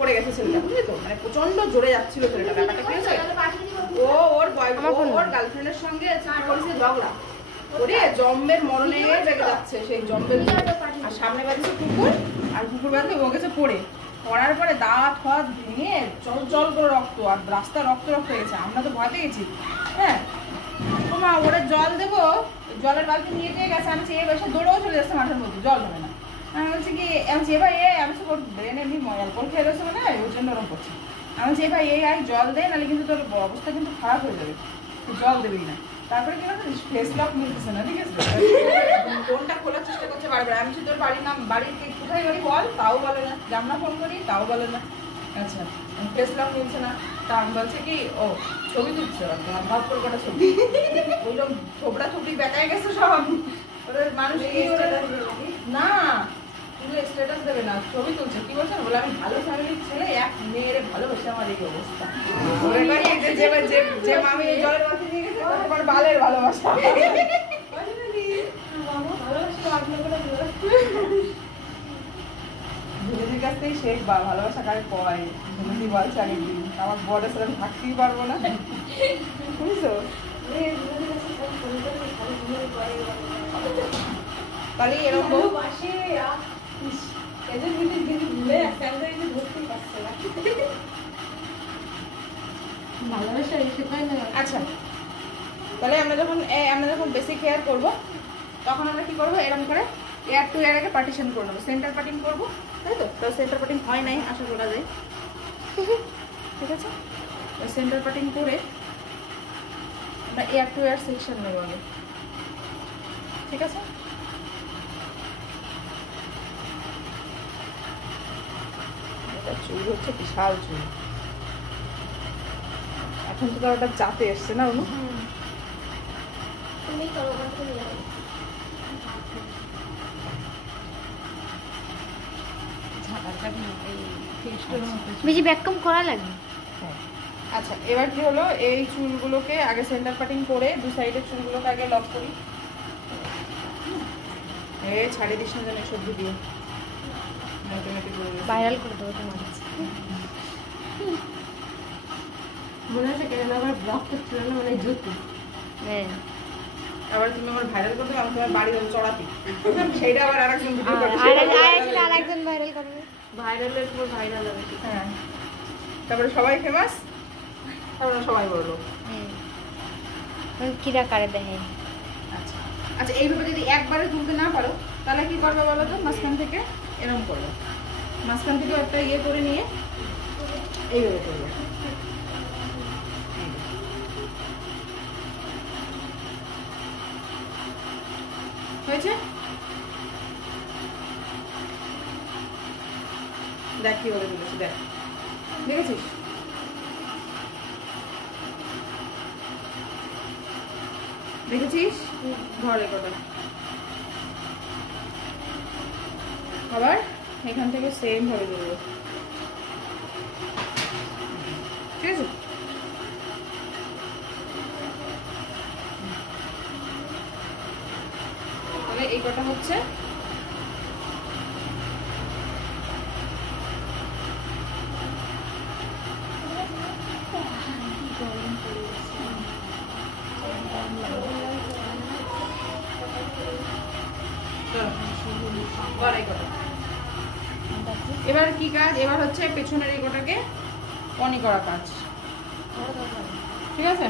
পড়ে গেছে ছেলেটা, বুঝলি তো, মানে প্রচন্ড জোরে যাচ্ছিল ছেলেটা। ব্যাপারটা কি হয়েছে, ও ওর গার্লফ্রেন্ডের সঙ্গে করেছে ঝগড়া করে জম্বের মরণে রেগে যাচ্ছে, সেই জম্বের। আর সামনে বাজছে কুকুর, আর কুকুর বাজছে ও গেছে পড়ার পরে দাঁত ফাত ভেঙে জল জল করে রক্ত, আর রাস্তা রক্ত হয়ে গেছে। আমরা তো ভয় পেয়ে গেছি। হ্যাঁ, মা ওরা জল দেবো, জলের বালতি নিয়ে গিয়ে গেছে। আমি চেয়ে বসে দৌড়েও চলে যাচ্ছে মাঠের মধ্যে, জল হবে না। আমি বলছি কি, আমি চেয়ে ভাই আমি তো ব্রেন এমনি অ্যালকোহল খেয়ে রয়েছে মানে ওই জন্য ওরকম করছি। আমি চেয়ে ভাই আয় জল দে, নাহলে কিন্তু তোর অবস্থা কিন্তু খারাপ হয়ে যাবে, তুই জল দেবেই না। তারপরে কি বলতো, ফেস লক মিলতেছে না, ঠিক আছে, ফোনটা খোলার চেষ্টা করছে বারবার। আমি তোর বাড়ির নাম, বাড়ির কোথায় বাড়ি বল, তাও বলে না। আমরা ফোন করি তাও বলে না। আচ্ছা, ফেস লক মিলছে না, তা আমি বলছে কি, ও ছবি তুলছে, ভাব করে কটা ছবি, ওইরকম থোবড়া থোবড়ি বেঁকায় গেছে সব। মানুষ না স্ট্যাটাস দেবে না, ছবি তুলছে। কি বলছেন, বলে আমি ভালো ফ্যামিলির ছেলে, এক মেয়ের ভালোবেসে আমার এই অবস্থা। যে মামি এই জলের বালতি নিয়ে গেছে তোমার বালের ভালোবাসা। ঝুলির কাছ থেকেই শেখ বা ভালোবাসা কারে কয়। ঝুলি বলছে আগের দিন, আমার বরের সাথে থাকতেই পারবো না, বুঝছো। তাহলে এরকম আচ্ছা, তাহলে আমরা যখন বেশি কেয়ার করবো তখন আমরা কি করবো, এরকম করে এয়ার টু এয়ার আগে পার্টিশন করে নেবো, সেন্টার পার্টিং করবো, তাই তো। তো সেন্টার পার্টিং হয় নাই, আশা করা যায়, ঠিক আছে। সেন্টার পার্টিং করে আমরা এয়ার টু এয়ার সেকশন নেবো আগে, ঠিক আছে। চুল হচ্ছে বিশাল চুল, এখন তো ওটা চাপে এসছে না অনু। বেশি ব্যাককম করা লাগবে। আচ্ছা, এবার কি হলো, এই চুলগুলোকে আগে সেন্টার কাটিং করে দু সাইডের চুলগুলোকে আগে লক করি। ছাড়ে দিস না যেন এসব ভিডিও, ভাইরাল করে দেবো তোমার। মনে হচ্ছে কেন আবার ব্লক করছিল না, মানে জুতো। হ্যাঁ, আবার তুমি আমার ভাইরাল করতে, আমি তোমার বাড়ি চড়াতে, সেইটা আবার আরেকজন ভিডিও করবে, আরেকজন ভাইরাল করবে, ভাইরালের পর ভাইরাল হবে। হ্যাঁ, তারপরে সবাই ফেমাস, তারপরে সবাই বললো কিরা কারে দেখে। আচ্ছা আচ্ছা, এইভাবে যদি একবারে তুলতে না পারো তাহলে কি করবে বলো তো, মাঝখান থেকে এরকম করবে, মাঝখান থেকে একটা ইয়ে করে নিয়ে এইভাবে করবে। হয়েছে, দেখ কি বলে দিয়েছি, দেখ, দেখেছিস, দেখেছিস, ঘরে কথা। আবার এখান থেকে সেম ভাবে দেবো, ঠিক আছে। তাহলে এই কটা হচ্ছে এবার কি কাজ, এবার হচ্ছে পেছনের এই গোটাকে পনি করা কাজ, ঠিক আছে।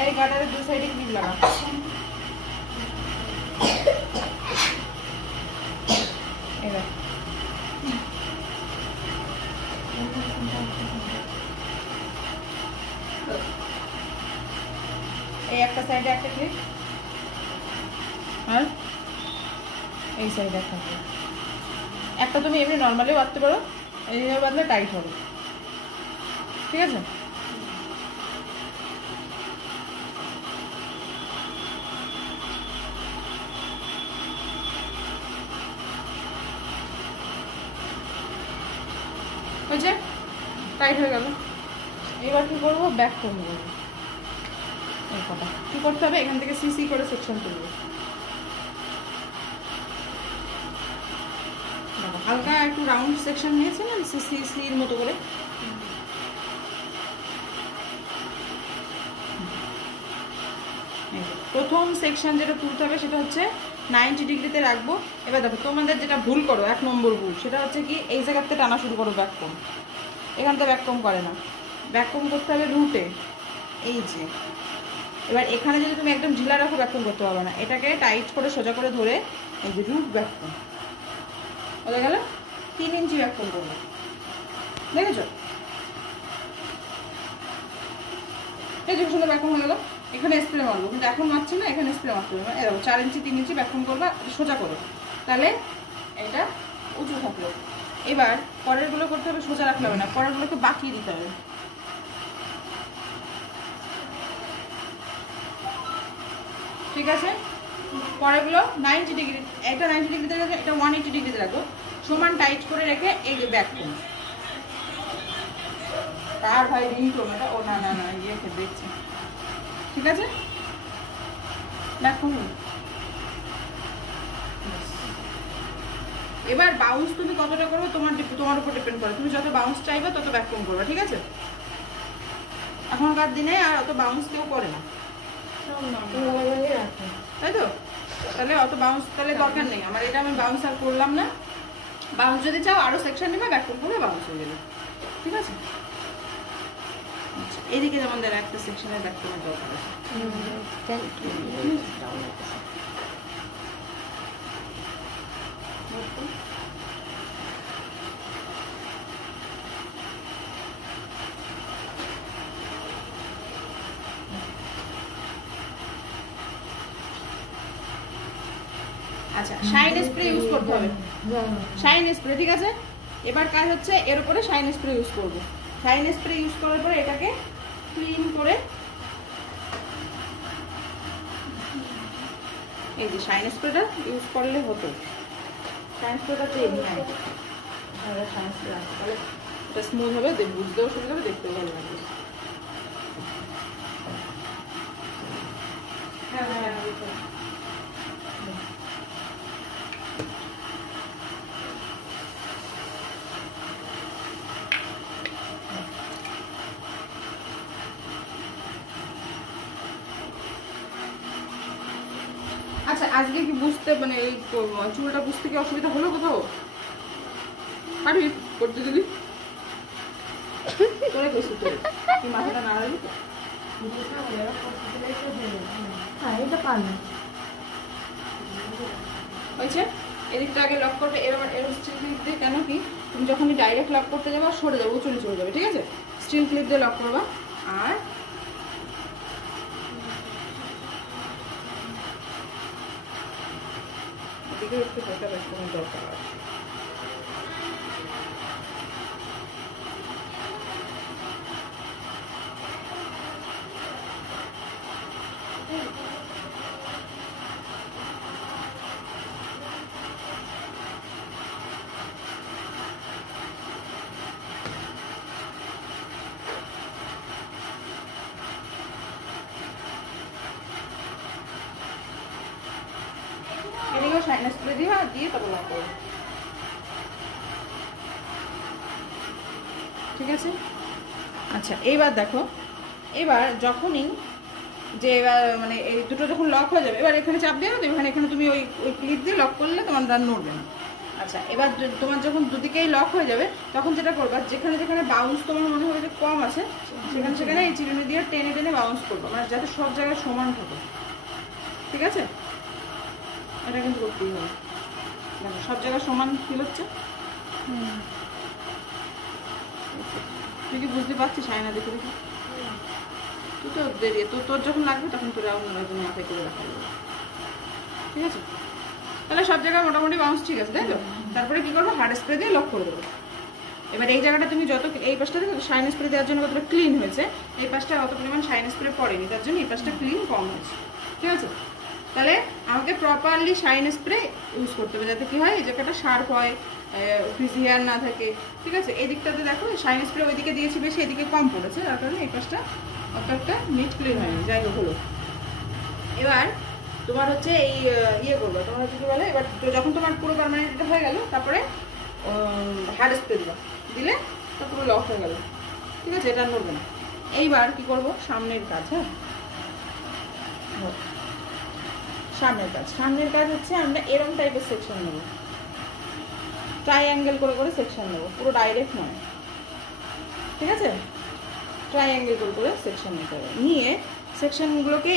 এই গাটারের দু সাইডে ক্লিপ লাগা, এবার এই একটা সাইডে একটা ক্লিপ, আর এই সাইডে একটা ক্লিপ। একটা তুমি এমনি নর্মালিও বাঁধতে পারো, এইভাবে বাঁধলে টাইট হবে, ঠিক আছে। হয়েছে, টাইট হয়ে গেল। এবার কি করবো, ব্যাক করবো, কটা। কি করতে হবে, এখান থেকে সিসি করে সেকশন তুলবে। হালকা একটু রাউন্ড সেকশন নিয়েছে না, সির মতো করে। প্রথম সেকশন যেটা তুলতে হবে সেটা হচ্ছে 90 ডিগ্রিতে রাখবো। এবার দেখো তোমাদের যেটা ভুল করো, 1 নম্বর ভুল, সেটা হচ্ছে কি এই জায়গাতে টানা শুরু করো ব্যাককম। এখান থেকে ব্যাককম করে না, ব্যাককম করতে হবে রুটে, এই যে। এবার এখানে যদি তুমি একদম ঢিলা রাখো ব্যাককম করতে পারবে না, এটাকে টাইট করে সোজা করে ধরে এই যে রুট ব্যাককম হয়ে গেল। 3 ইঞ্চি ব্যাককম করবে, দেখেছো? এই যে সুন্দর ব্যাককম হয়ে গেল। এখানে স্প্রে মারবো, কিন্তু এখন মারছি না, এখানে স্প্রে মারতে হবে। এরকম 4 ইঞ্চি 3 ইঞ্চি ব্যাককম করবা সোজা করে, তাহলে এটা উঁচু থাকলো। এবার পরেরগুলো করতে হবে সোজা রাখলে হবে না, পরেরগুলোকে বাঁকিয়ে দিতে হবে। ঠিক আছে, পরেরগুলো 90 ডিগ্রি, এটা 90 ডিগ্রিতে রাখবে, এটা 180 ডিগ্রিতে রাখবো, সমান টাইট করে রেখে এই যে ব্যাককম। তার ভাই রিংটোন এটা, ও না না না ইয়ে দেখছি। ঠিক আছে, ব্যাককম। এবার বাউন্স তুমি কতটা করবে তোমার উপর ডিপেন্ড করে, তুমি যত বাউন্স চাইবে তত ব্যাককম করবে। ঠিক আছে, এখনকার দিনে আর অত বাউন্স কেউ করে না, তাই তো? তাহলে অত বাউন্স তাহলে দরকার নেই আমার, এটা আমি বাউন্স আর করলাম না। বাউন্স যদি চাও আরো সেকশন নেবে, ব্যাককম করবে, বাউন্স হয়ে যাবে। ঠিক আছে, আচ্ছা এদিকে যেমন ধরো একটা সেকশনের ব্যাককমের দরকার আছে। আচ্ছা, শাইন স্প্রে ইউজ করতে হবে, শাইন স্প্রে। ঠিক আছে, এবার কাজ হচ্ছে এর উপরে শাইন স্প্রে ইউজ করব। শাইন স্প্রে ইউজ করার পরে এটাকে ক্লিন করে, এই যে শাইন স্প্রেটা ইউজ করলে হতো, শাইন স্প্রেটা চেঞ্জ হয়, শাইন স্প্রে আছে তাহলে এটা স্মুথ হবে, বুঝতেও সুবিধা হবে, দেখতেও ভালো লাগবে। হ্যাঁ হ্যাঁ হ্যাঁ, আচ্ছা আজকে কি বুঝতে মানে এই চুলটা বুঝতে কি অসুবিধা হলো কোথাও? পারবি করতে দিদি? তোরে কইছি তোরে, তুই মাথাটা নাড়ালি তো? এটা পারবে হয়েছে। এদিকটা আগে লক করবে, এবার এর স্টিল ক্লিপ দিয়ে, কেন কি তুমি যখনই ডাইরেক্ট লক করতে যাবে সরে যাবে, উঁচু নিচে হয়ে যাবে। ঠিক আছে, স্টিল ক্লিপ দিয়ে লক করবা। আর এদিকে একটু হালকা ব্যাককমের দরকার আছে। এদিকেও শাইন স্প্রে দিয়ে তারপর লক করবো। ঠিক আছে, আচ্ছা এইবার দেখো, এবার যখনই যে এবার মানে এই দুটো যখন লক হয়ে যাবে, এবার এখানে চাপ দিয়ে না, এখানে তুমি ওই ক্লিপ দিয়ে লক করলে তোমার আর নড়বে না। আচ্ছা এবার তোমার যখন দুদিকেই লক হয়ে যাবে, তখন যেটা করবা, যেখানে যেখানে বাউন্স তোমার মনে হবে যে কম আছে, সেখানে এই চিরুনি দিয়ে টেনে টেনে বাউন্স করবো, মানে যাতে সব জায়গায় সমান থাকে। ঠিক আছে, এটা কিন্তু করতেই হবে, সব জায়গায় সমান ফিল হচ্ছে। তুই কি বুঝতে পারছিস? আয়না দেখে দেখে তুই তো দেরি, তোর যখন লাগবে তখন তোর মাথায় করে রাখা যাবে। ঠিক আছে, তাহলে সব জায়গায় মোটামুটি বাউন্স ঠিক আছে, তাই তো? তারপরে কি করবো, হার্ড স্প্রে দিয়ে লক করে দেবো। এবার এই জায়গাটা তুমি যত, এই পাশটা থেকে শাইন স্প্রে দেওয়ার জন্য কতটা ক্লিন হয়েছে, এই পাশটা অত পরিমাণ শাইন স্প্রে পড়েনি, তার জন্য এই পাশটা ক্লিন কম হয়েছে। ঠিক আছে, তাহলে আমাকে প্রপারলি শাইন স্প্রে ইউজ করতে হবে, যাতে কি হয় এই জায়গাটা শার্প হয়, ফ্রিজি হেয়ার না থাকে। ঠিক আছে, এই দিকটাতে দেখো শাইন স্প্রে ওইদিকে দিয়েছি বেশি, এদিকে কম পড়েছে, তার কারণে এই পাশটা অত একটা নিট ক্লিন হয়নি। যাই হোক হলো। এবার তোমার হচ্ছে এই ইয়ে করবে, তোমার হচ্ছে কি বলে, এবার যখন তোমার পুরো পার্মানেন্ট এটা হয়ে গেল, তারপরে হার্ড স্প্রে দিবা, দিলে তো পুরো লক হয়ে গেল। ঠিক আছে, এটা নড়বে না। এইবার কি করব, সামনের কাজ। হ্যাঁ, সামনের কাজ হচ্ছে আমরা এরকম টাইপের সেকশন নেব, ট্রাইঅ্যাঙ্গেল করে করে সেকশন নেব, পুরো ডাইরেক্ট নয়। ঠিক আছে, ট্রাইঅ্যাঙ্গেল করে করে সেকশন নিতে হবে, নিয়ে সেকশনগুলোকে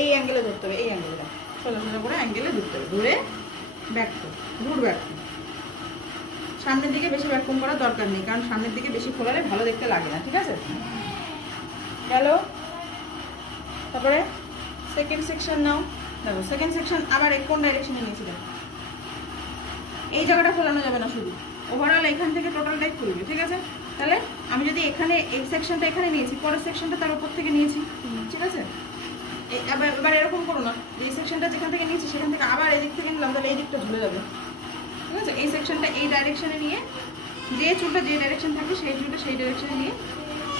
এই অ্যাঙ্গেলে ধরতে হবে, এই অ্যাঙ্গেলটা সোজা সোজা করে অ্যাঙ্গেলে ধরতে হবে, ধরে ব্যাক রুট ব্যাক। সামনের দিকে বেশি ব্যাককম করার দরকার নেই, কারণ সামনের দিকে বেশি খোলালে ভালো দেখতে লাগে না। ঠিক আছে, গেল। তারপরে সেকেন্ড সেকশন নাও। দেখো সেকেন্ড সেকশন আবার কোন ডাইরেকশনে নিয়েছি, দেখো এই জায়গাটা খোলানো যাবে না, শুধু ওভারঅল এখান থেকে টোটালটাই খুলবে। ঠিক আছে, তাহলে আমি যদি এখানে এই সেকশনটা এখানে নিয়েছি, পরের সেকশনটা তার উপর থেকে নিয়েছি। ঠিক আছে, এবার এরকম করো না, এই সেকশনটা যেখান থেকে নিয়েছি সেখান থেকে আবার এই দিক থেকে নিলাম, তাহলে এই দিকটা ঝুলে যাবে। ঠিক আছে, এই সেকশনটা এই ডাইরেকশনে নিয়ে, যে চুলটা যে ডাইরেকশন থাকবে সেই চুলটা সেই ডাইরেকশনে নিয়ে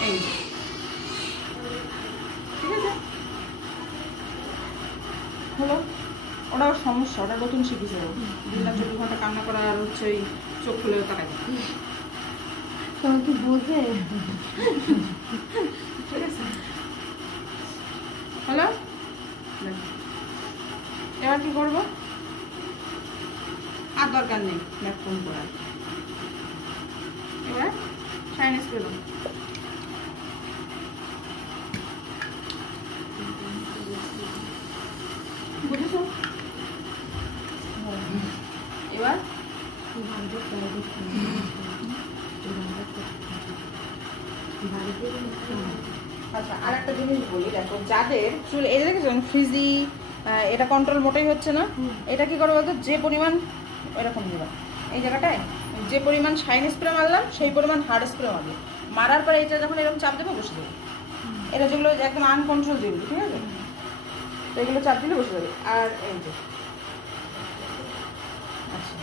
এই। ঠিক আছে, হলো। ওটাও সমস্যা, ওটা নতুন শিখেছে, দিন রাত 24 ঘন্টা কান্না করা আর হচ্ছে ওই চোখ খুলেও তাকাই। তোমার কি বোঝে? ঠিক আছে, হলো। এবার কি করবো, আর দরকার নেই ব্যাককম করার। এবার শাইনেস পেল, বুঝেছো? এবার আচ্ছা, আর একটা জিনিস বলি, দেখো যাদের চুল এই দেখেছেন ফ্রিজি, এটা কন্ট্রোল মোটেই হচ্ছে না, এটা কি করবো বলতো, যে পরিমাণ এরকম দিবা এই জায়গাটায়, যে পরিমাণ শাইন স্প্রে মারলাম সেই পরিমাণ হার্ড স্প্রে মারবে, মারার পরে এটা যখন এরকম চাপ দেবো বসে যাবে। এটা যেগুলো একদম আনকন্ট্রোল যেগুলো, ঠিক আছে, তো এগুলো চাপ দিলে বসে যাবে। আর এই যে আচ্ছা,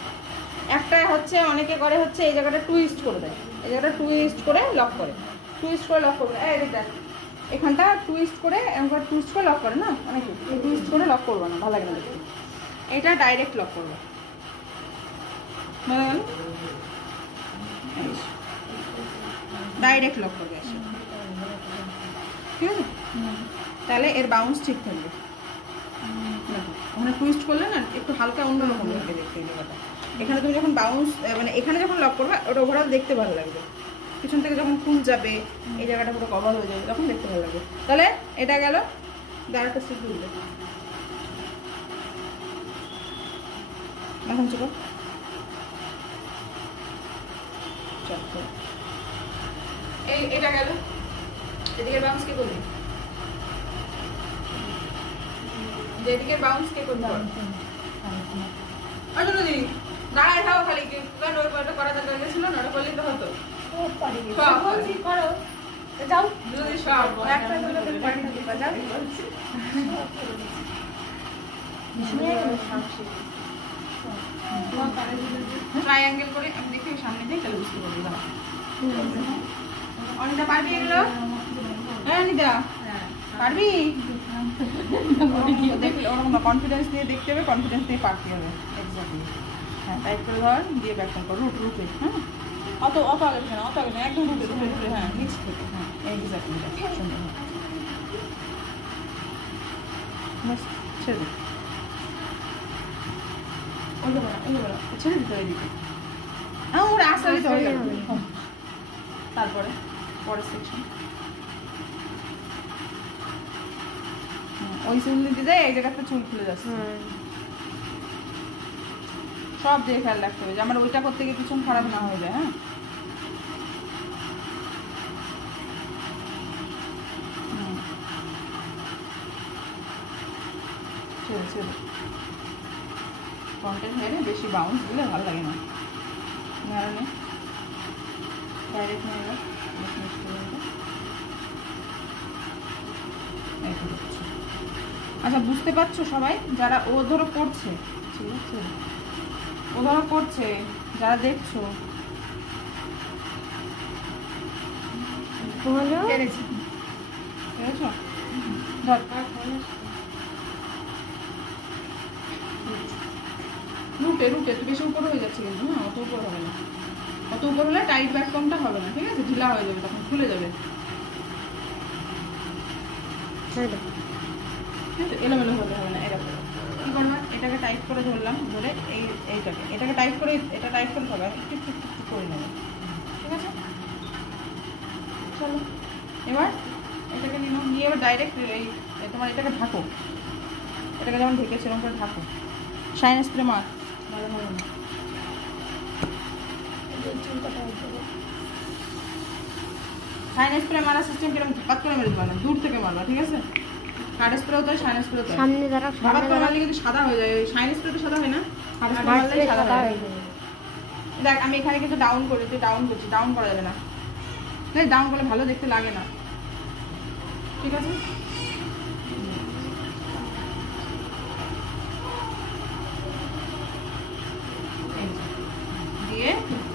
একটা হচ্ছে অনেকে করে হচ্ছে এই জায়গাটা টুইস্ট করে দেয়, এই জায়গাটা টুইস্ট করে লক করে, টুইস্ট করে লক করবে। এই দেখ এখানটা টুইস্ট করে এমন টুইস্ট করে লক করে না, অনেকে টুইস্ট করে লক করবে না, ভালো লাগে না দেখতে। এটা ডাইরেক্ট লক করবে, ভালো গেল, ডাইরেক্ট লক করবে আসে। ঠিক আছে, তাহলে এর বাউন্স ঠিক থাকবে। ওখানে টুইস্ট করলে না একটু হালকা অন্যরকম লাগবে দেখতে এই জায়গাটা। এখানে তুমি যখন বাউন্স মানে এখানে যখন লক করবে ওটা ওভারঅল দেখতে ভালো লাগবে, পিছন থেকে যখন ফুল যাবে এই জায়গাটা পুরো কভার হয়ে যাবে তখন দেখতে ভালো লাগবে। তাহলে এটা গেল, দাঁড়াটা স্টিচ দিলে এখন চলো এই এটা গেল। এদিকে বাউন্স কে করবে, যেদিকে বাউন্স কে করবে, আচ্ছা দিদি দাঁড়ায় থাকো খালি, ওই ওইটা করা দরকার ছিল না, ওটা করলেই তো হতো। করো যাও, যদি সব একটা করলে যাও, ট্রাইঅ্যাঙ্গেল করে আমি দেখি সামনে দিয়ে, তাহলে বুঝতে পারবি। অনিতা পারবি এগুলো? হ্যাঁ অনিতা পারবি, দেখলে ওরকম না, কনফিডেন্স দিয়ে দেখতে হবে, কনফিডেন্স দিয়ে পারতে হবে। এক্স্যাক্টলি, হ্যাঁ টাইপ করে ধর, দিয়ে ব্যাকন কর, রুট রুটে, হ্যাঁ অত অত আগে না, অত আগে না, একদম রুটে রুটে রুটে, হ্যাঁ নিচ থেকে, হ্যাঁ এক্স্যাক্টলি সুন্দর, বাস ছেড়ে দে, ওগুলো বলা ছেড়ে দিতে হবে দিকে, হ্যাঁ ওরা আসা দিতে হবে। তারপরে পরের সেকশন ওই চুল দিতে যায়, এই জায়গাতে চুল খুলে যাচ্ছে, সব দিয়ে খেয়াল রাখতে হবে যে আমার ওইটা করতে গিয়ে পিছন খারাপ না হয়ে যায়। হ্যাঁ কন্টেন্ট হেরে বেশি বাউন্স দিলে ভালো লাগে না, কারণে ডাইরেক্ট নিয়ে গেল। আচ্ছা বুঝতে পারছো সবাই, যারা ও ধরো করছে, ঠিক আছে ও ধরো করছে, যারা দেখছো রুটে রুটে তুই বেশি উপরে হয়ে যাচ্ছে কিন্তু। হ্যাঁ, অত উপর হবে না, অত উপর হলে টাইট ব্যাককমটা হবে না, ঠিক আছে, ঢিলা হয়ে যাবে, তখন খুলে যাবে, ঠিক আছে, এলোমেলো হলে হবে না। এরকম কী করবা, এটাকে টাইট করে ধরলাম, ধরে এটাকে টাইট করে, এটা টাইট করে হবে, একটু একটু একটু একটু করে নেবে, ঠিক আছে। চলো এবার এটাকে নিয়ে এবার ডাইরেক্ট এই তোমার এটাকে ঢাকো, এটাকে যেমন ঢেকে সেরকম করে ঢাকো, শাইন স্প্রে মার ভালো ভালো না। শাইন স্প্রে মারা সিস্টেম কিরকম, ধাপাত করে মেরে দেবা না, দূর থেকে মারবা, ঠিক আছে। কার্ড স্প্রেও তো শাইন স্প্রেও তো সামনে দাঁড়াও, ধাপাত করে মারলে কিন্তু সাদা হয়ে যায়, শাইন স্প্রে তো সাদা হয় না, কার্ড স্প্রে মারলে সাদা হয়ে যায়। দেখ আমি এখানে কিন্তু ডাউন করেছি, ডাউন করছি, ডাউন করা যাবে না, ডাউন করলে ভালো দেখতে লাগে না, ঠিক আছে। দিয়ে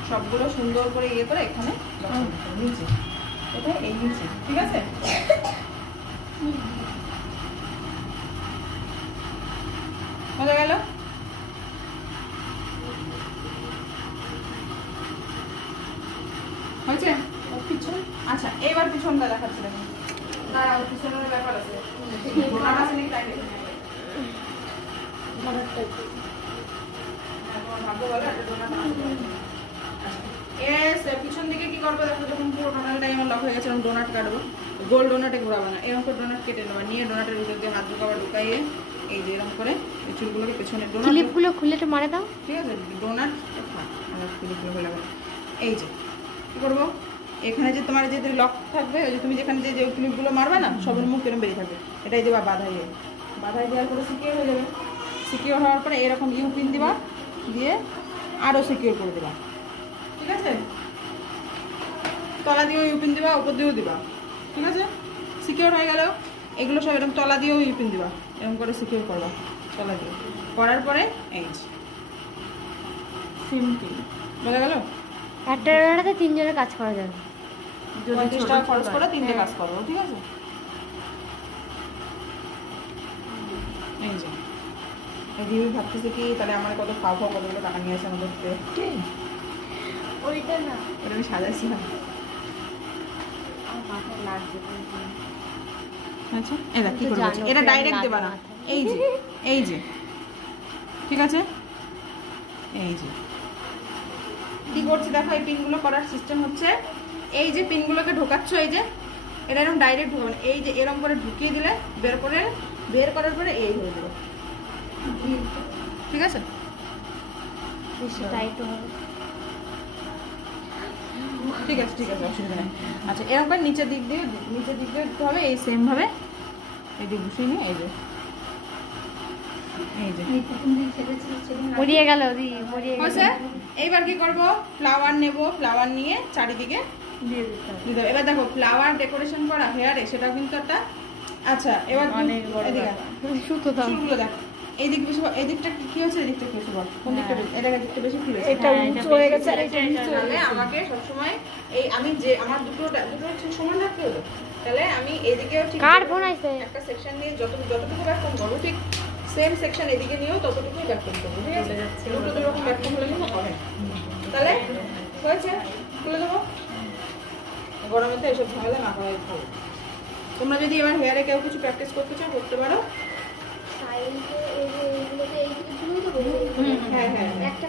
সবগুলো সুন্দর করে ইয়ে করে এখানে নিচে, এটা এই নিচে, ঠিক আছে। বোঝা গেল? হয়েছে পিছন? আচ্ছা এবার পিছনটা দেখাচ্ছি, দেখুন দাঁড়াও, পিছনের ব্যাপার আছে, পিছন দিকে কি করবো দেখো, যখন পুরো টোটালটাই আমার লক হয়ে গেছে, এরকম ডোনাট কাটবো, গোল ডোনাটে ঘোরাবো না, এরকম করে ডোনাট কেটে নেবা, নিয়ে ডোনাটের ভিতর দিয়ে হাত ঢুকাইয়ে এই যে এরকম করে এই চুলগুলোকে পেছনে ক্লিপগুলো খুলে একটু মারে দাও, ঠিক আছে। ডোনাট ক্লিপগুলো হয়ে যাবে। এই যে কি করবো, এখানে যে তোমার যে লক থাকবে, ওই যে তুমি যেখানে যে ক্লিপগুলো মারবে না, সবের মুখ এরকম বেরিয়ে থাকবে, এটাই দেবা বাধাই দেওয়ার পরে সিকিউর হয়ে যাবে। সিকিউর হওয়ার পরে এরকম ইউপিন দিবা, দিয়ে আরও সিকিউর করে দেবা, ঠিক আছে। তলা দিয়েও ইউপিন দিবা, উপর দিয়েও দিবা, ঠিক আছে। সিকিউর হয়ে গেল, এগুলো সব এরকম তলা দিয়েও ইউপিন দিবা, এরকম করে সিকিউর করবা তলা দিয়ে, করার পরে এই সিম্পল। বোঝা গেল? একটা রান্নাতে 3 জনের কাজ করা যাবে, 35 টাকা খরচ করে 3টে কাজ করবো, ঠিক আছে। এই যে দিদি ভাবতেছে কি, তাহলে আমার কত কতগুলো টাকা নিয়ে আসে আমাদের, ওইটা না, ওটা আমি সাজাইছিলাম। আচ্ছা এটা কি করবো, এটা ডাইরেক্ট দেবা না, এই যে ঠিক আছে। এই যে কি করছি দেখো, এই পিনগুলো করার সিস্টেম হচ্ছে, এই যে পিনগুলোকে ঢোকাচ্ছ, এই যে এটা এরকম ডাইরেক্ট ঢোকাবে, এই যে এরকম করে ঢুকিয়ে দিলে বের করার পরে এই হয়ে যাবে, ঠিক আছে। ঠিক আছে ঠিক আছে, অসুবিধা নেই। আচ্ছা এরকম করে নিচের দিক দিয়ে দিতে হবে, এই সেম ভাবে এই দিক বসিয়ে নিয়ে এই যে মরিয়ে গেল। এইবার কি করব, ফ্লাওয়ার নেব, ফ্লাওয়ার নিয়ে চারিদিকে দিয়ে দিতে হবে। এবার দেখো ফ্লাওয়ার ডেকোরেশন করা হেয়ারে, সেটাও কিন্তু একটা, আচ্ছা এবার চুলগুলো দেখো, এই দিকটা কি হচ্ছে, এই দিকটা কি হচ্ছে বল, কোন দিকটা, দিকটা বেশি ফিল হচ্ছে, এটা উঁচু হয়ে গেছে আর এটা নিচু হয়ে গেছে। আমাকে সব সময় এই আমি যে আমার দুটো সমান রাখতে হবে, তাহলে আমি এদিকেও ঠিক কার ফোন আছে একটা সেকশন নিয়ে যতটুকু ব্যাককম করব, ঠিক সেম সেকশন এদিকে নিয়েও ততটুকুই ব্যাককম করব, ঠিক আছে। দুটো রকম ব্যাককম হলে কিন্তু হবে, তাহলে হয়েছে, খুলে দেবো। গরমে তো এসব ঝামেলা না করাই ভালো। তোমরা যদি এবার হেয়ারে কেউ কিছু প্র্যাকটিস করতে চাও করতে পারো। হ্যাঁ হ্যাঁ, একটা